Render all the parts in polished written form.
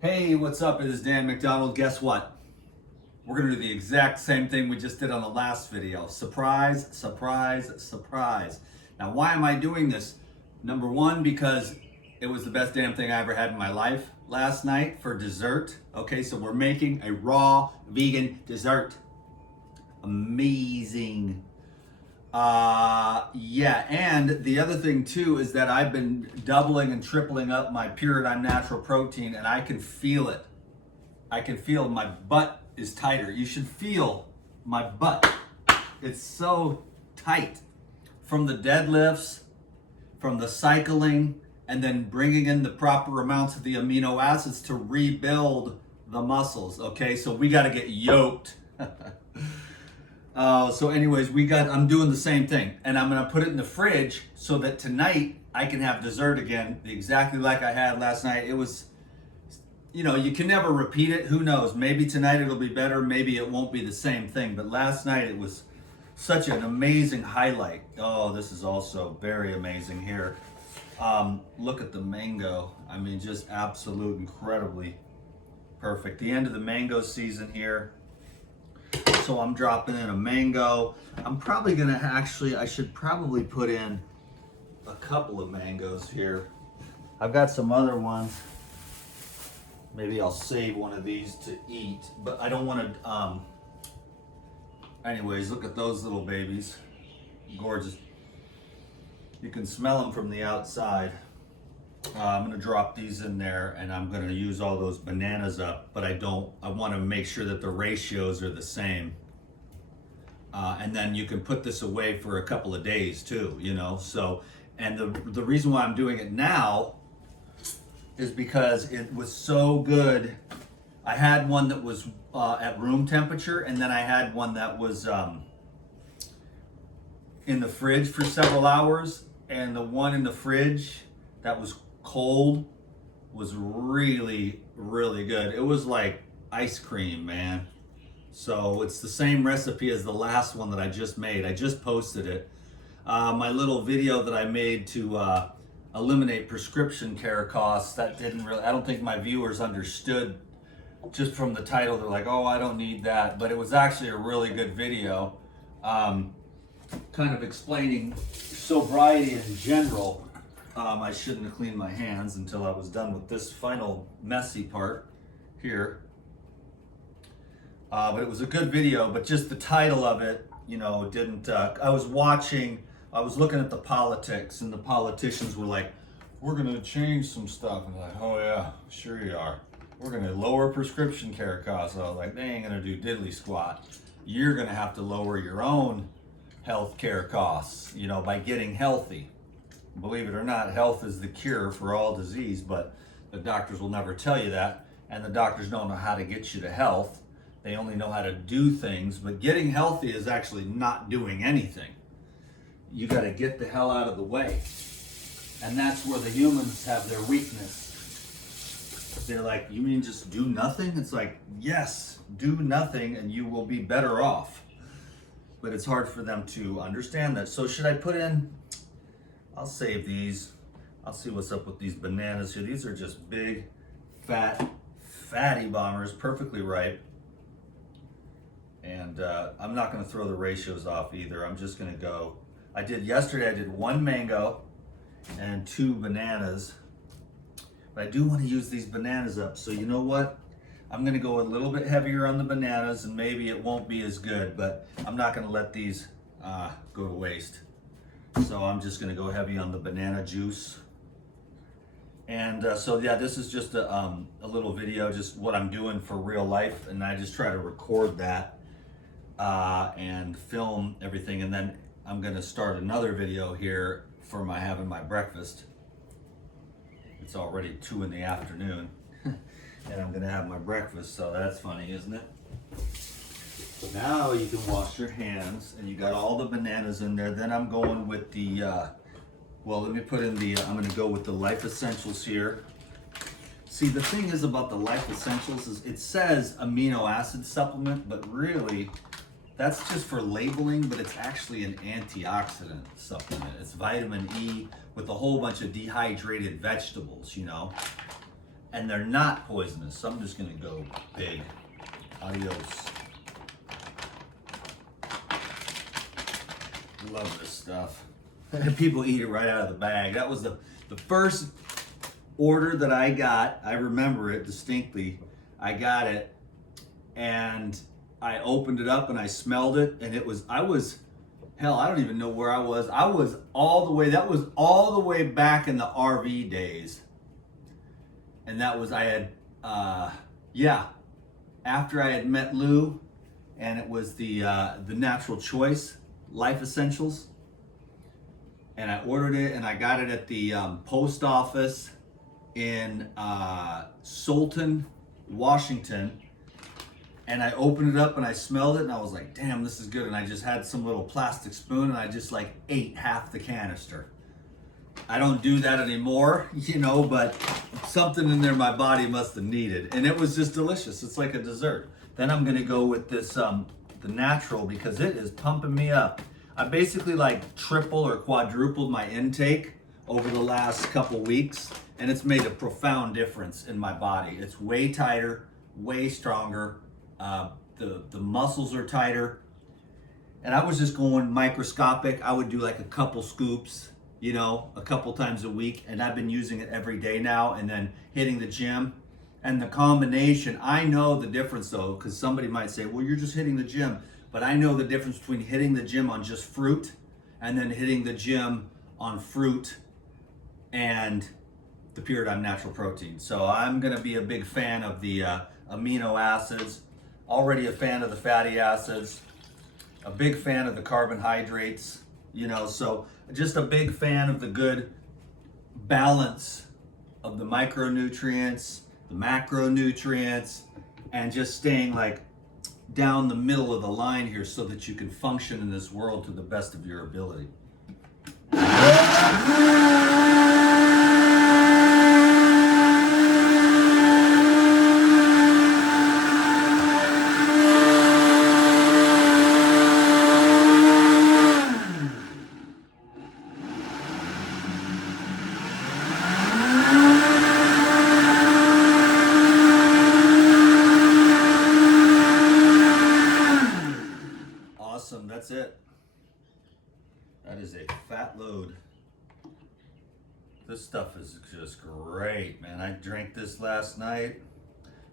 Hey, what's up? It is Dan McDonald. Guess what? We're going to do the exact same thing we just did on the last video. Surprise, surprise, surprise. Now, why am I doing this? Number one, because it was the best damn thing I ever had in my life last night for dessert. Okay, so we're making a raw vegan dessert. Amazing. Yeah, and the other thing too is that I've been doubling and tripling up my Paradigm Natural Protein, and I can feel it. I can feel my butt is tighter. You should feel my butt. It's so tight from the deadlifts, from the cycling, and then bringing in the proper amounts of the amino acids to rebuild the muscles. Okay, so we got to get yoked. So anyways, I'm doing the same thing, and I'm gonna put it in the fridge so that tonight I can have dessert again, exactly like I had last night. It was, you can never repeat it. Who knows? Maybe tonight it'll be better. Maybe it won't be the same thing. But last night it was such an amazing highlight. Oh, this is also very amazing here. Look at the mango. I mean, just absolute, incredibly perfect. The end of the mango season here. So I'm dropping in a mango. I'm probably gonna I should probably put in a couple of mangoes here. I've got some other ones. Maybe I'll save one of these to eat, but I don't want to, anyways, look at those little babies. Gorgeous. You can smell them from the outside. I'm gonna drop these in there, and I'm gonna use all those bananas up, but I want to make sure that the ratios are the same. And then you can put this away for a couple of days too, so, and the reason why I'm doing it now is because it was so good. I had one that was at room temperature, and then I had one that was in the fridge for several hours, and the one in the fridge that was cold was really, really good. It was like ice cream, man. So it's the same recipe as the last one that I just made. I just posted it. My little video that I made to eliminate prescription care costs, I don't think my viewers understood just from the title. They're like, oh, I don't need that. But it was actually a really good video, kind of explaining sobriety in general. I shouldn't have cleaned my hands until I was done with this final messy part here. But it was a good video, but just the title of it, didn't, I was looking at the politics, and the politicians were like, we're gonna change some stuff. And I'm like, oh yeah, sure you are. We're gonna lower prescription care costs. I was like, they ain't gonna do diddly squat. You're gonna have to lower your own health care costs, by getting healthy. Believe it or not, health is the cure for all disease, but the doctors will never tell you that, and the doctors don't know how to get you to health. They only know how to do things, but getting healthy is actually not doing anything. You got to get the hell out of the way. And that's where the humans have their weakness. They're like, you mean just do nothing? It's like, yes, do nothing and you will be better off. But it's hard for them to understand that. So should I put in, I'll save these. I'll see what's up with these bananas here. These are just big, fatty bombers, perfectly ripe. And I'm not going to throw the ratios off either. I'm just going to go. Yesterday I did 1 mango and 2 bananas. But I do want to use these bananas up. So you know what? I'm going to go a little bit heavier on the bananas, and maybe it won't be as good, but I'm not going to let these go to waste. So I'm just going to go heavy on the banana juice. And so yeah, this is just a little video, just what I'm doing for real life, and I just try to record that and film everything, and then I'm gonna start another video here for having my breakfast. It's already 2 in the afternoon, and I'm gonna have my breakfast, so that's funny, isn't it? So now you can wash your hands, and you got all the bananas in there. Then I'm going with the, let me put in I'm gonna go with the Life Essentials here. See, the thing is about the Life Essentials is it says amino acid supplement, but really, that's just for labeling, but it's actually an antioxidant supplement. It's vitamin E with a whole bunch of dehydrated vegetables, and they're not poisonous. So I'm just gonna go big. Adios. Love this stuff. And people eat it right out of the bag. That was the first order that I got. I remember it distinctly. I got it and I opened it up and I smelled it, and hell, I don't even know where I was. That was all the way back in the RV days. And that was, after I had met Lou, and it was the Natural Choice Life Essentials. And I ordered it, and I got it at the post office in Solton, Washington. And I opened it up and I smelled it and I was like, damn, this is good. And I just had some little plastic spoon and I just like ate half the canister. I don't do that anymore, but something in there my body must have needed. And it was just delicious. It's like a dessert. Then I'm gonna go with this, the natural, because it is pumping me up. I basically like triple or quadrupled my intake over the last couple weeks, and it's made a profound difference in my body. It's way tighter, way stronger. The muscles are tighter, and I was just going microscopic. I would do like a couple scoops, a couple times a week, and I've been using it every day now, and then hitting the gym. And the combination, I know the difference though, because somebody might say, well, you're just hitting the gym, but I know the difference between hitting the gym on just fruit and then hitting the gym on fruit and the Pure Natural Protein. So I'm gonna be a big fan of the amino acids. Already a fan of the fatty acids, a big fan of the carbohydrates, so just a big fan of the good balance of the micronutrients, the macronutrients, and just staying like down the middle of the line here so that you can function in this world to the best of your ability. That's it. That is a fat load. This stuff is just great, man. I drank this last night.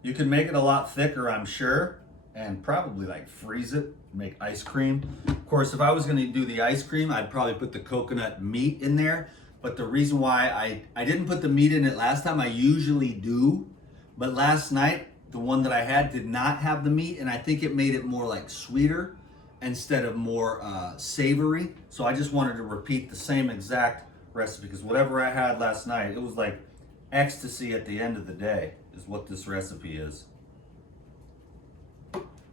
You can make it a lot thicker, I'm sure, and probably like freeze it, make ice cream. Of course, if I was gonna do the ice cream, I'd probably put the coconut meat in there. But the reason why I didn't put the meat in it last time, I usually do. But last night, the one that I had did not have the meat, and I think it made it more like sweeter instead of more savory. So I just wanted to repeat the same exact recipe, because whatever I had last night, it was like ecstasy at the end of the day is what this recipe is.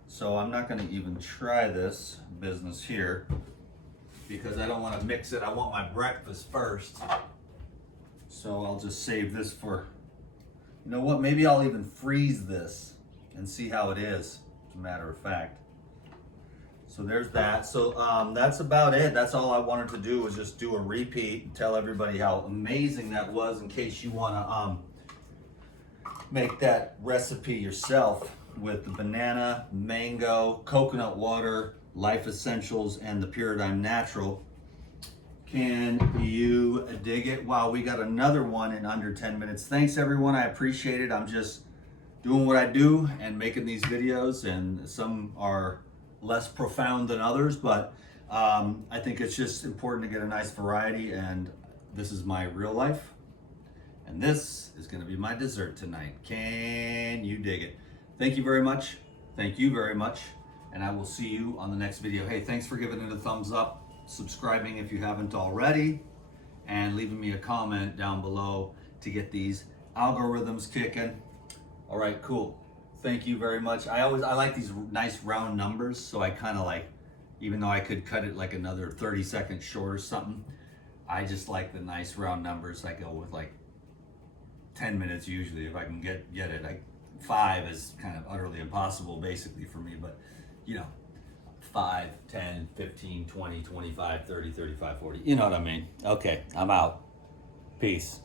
So I'm not gonna even try this business here because I don't wanna mix it. I want my breakfast first. So I'll just save this for, you know what, maybe I'll even freeze this and see how it is, as a matter of fact. So there's that. So that's about it. That's all I wanted to do, was just do a repeat and tell everybody how amazing that was, in case you want to make that recipe yourself with the banana, mango, coconut water, Life Essentials, and the Pure Natural. Can you dig it? Wow, we got another one in under 10 minutes. Thanks everyone, I appreciate it. I'm just doing what I do and making these videos, and some are less profound than others, but I think it's just important to get a nice variety, and this is my real life, and this is gonna be my dessert tonight. Can you dig it? Thank you very much. Thank you very much, and I will see you on the next video. Hey, thanks for giving it a thumbs up, subscribing if you haven't already, and leaving me a comment down below to get these algorithms kicking. All right, cool. Thank you very much. I like these nice round numbers, so I kind of like, even though I could cut it like another 30 seconds short or something, I just like the nice round numbers. I go with like 10 minutes usually if I can get it. 5 is kind of utterly impossible basically for me, but 5, 10, 15, 20, 25, 30, 35, 40. You know what I mean? Okay, I'm out. Peace.